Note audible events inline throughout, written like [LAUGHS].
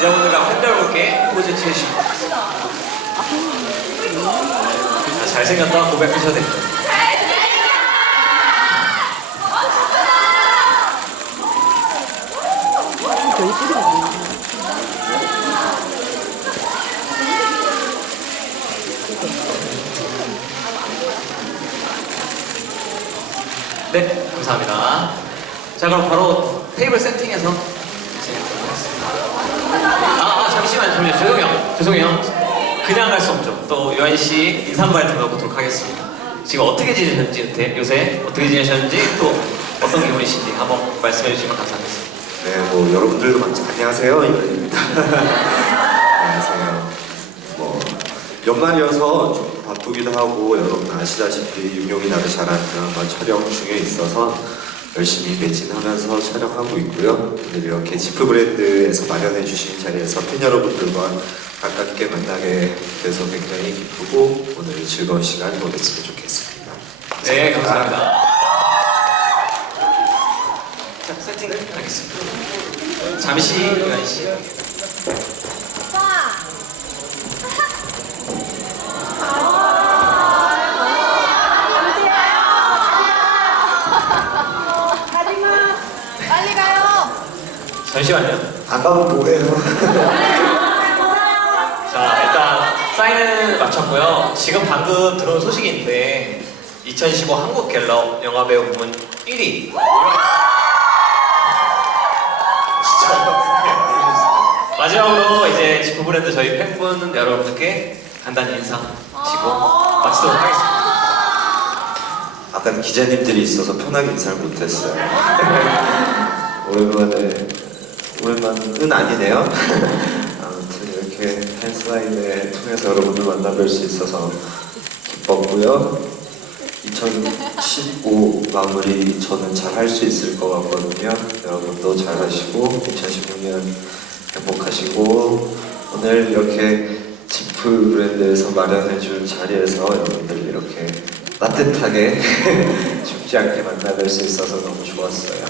기자분들과 팬여러분께 포즈 취해주시고 자, 잘생겼다 고백하셔도 됩니다. 네, 감사합니다. 자, 그럼 바로 테이블 세팅해서 진행하도록 하겠습니다. 아, 아, 잠시만, 잠시만. 죄송해요. 죄송해요. 그냥 갈 수 없죠. 또 유한 씨 인사 한 말씀 넣어보도록 하겠습니다. 지금 어떻게 지내셨는지, 요새, 어떻게 지내셨는지 또 어떤 기분이신지 한번 말씀해 주시면 감사하겠습니다. 네, 뭐 여러분들도 많죠. 안녕하세요, 이만입니다. [LAUGHS] 안녕하세요. 뭐 연말이어서 좀 바쁘기도 하고 여러분 아시다시피 윤용이 나를 잘하는 드라마 촬영 중에 있어서 열심히 매진하면서 촬영하고 있고요. 오늘 이렇게 지프 브랜드에서 마련해 주신 자리에서 팬 여러분들과 가깝게 만나게 돼서 굉장히 기쁘고 오늘 즐거운 시간 보냈으면 좋겠습니다. 네, 감사합니다. 자, 세팅 하겠습니다. 잠시 유한 씨. 잠시만요. 안 가면 뭐해요? 자, 일단 사인을 마쳤고요. 지금 방금 들어온 소식인데 2015 한국 갤럽 영화 배우 부문 1위. [LAUGHS] 마지막으로 이제 지프 브랜드 저희 팬분 여러분들께 간단히 인사하시고 마치도록 하겠습니다. 아까 기자님들이 있어서 편하게 인사를 못했어요. [LAUGHS] 오랜만에 오랜만은 아니네요. [LAUGHS] 아무튼 이렇게 팬사인회 통해서 여러분들 만나뵐 수 있어서 기뻤고요. 2015 마무리 저는 잘 할 수 있을 것 같거든요. 여러분도 잘 하시고 2016년 행복하시고 오늘 이렇게 지프 브랜드에서 마련해준 자리에서 여러분들 이렇게 따뜻하게 [LAUGHS] 춥지 않게 만나뵐 수 있어서 너무 좋았어요.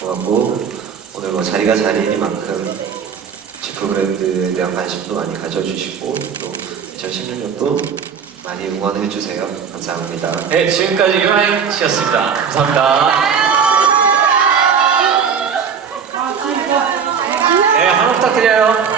고맙고 오늘 뭐 자리가 자리이니만큼 지프 브랜드에 대한 관심도 많이 가져주시고 또 2016년도 많이 응원해주세요. 감사합니다. 네, 지금까지 유아인 씨였습니다. 감사합니다. 네, 한번 부탁드려요.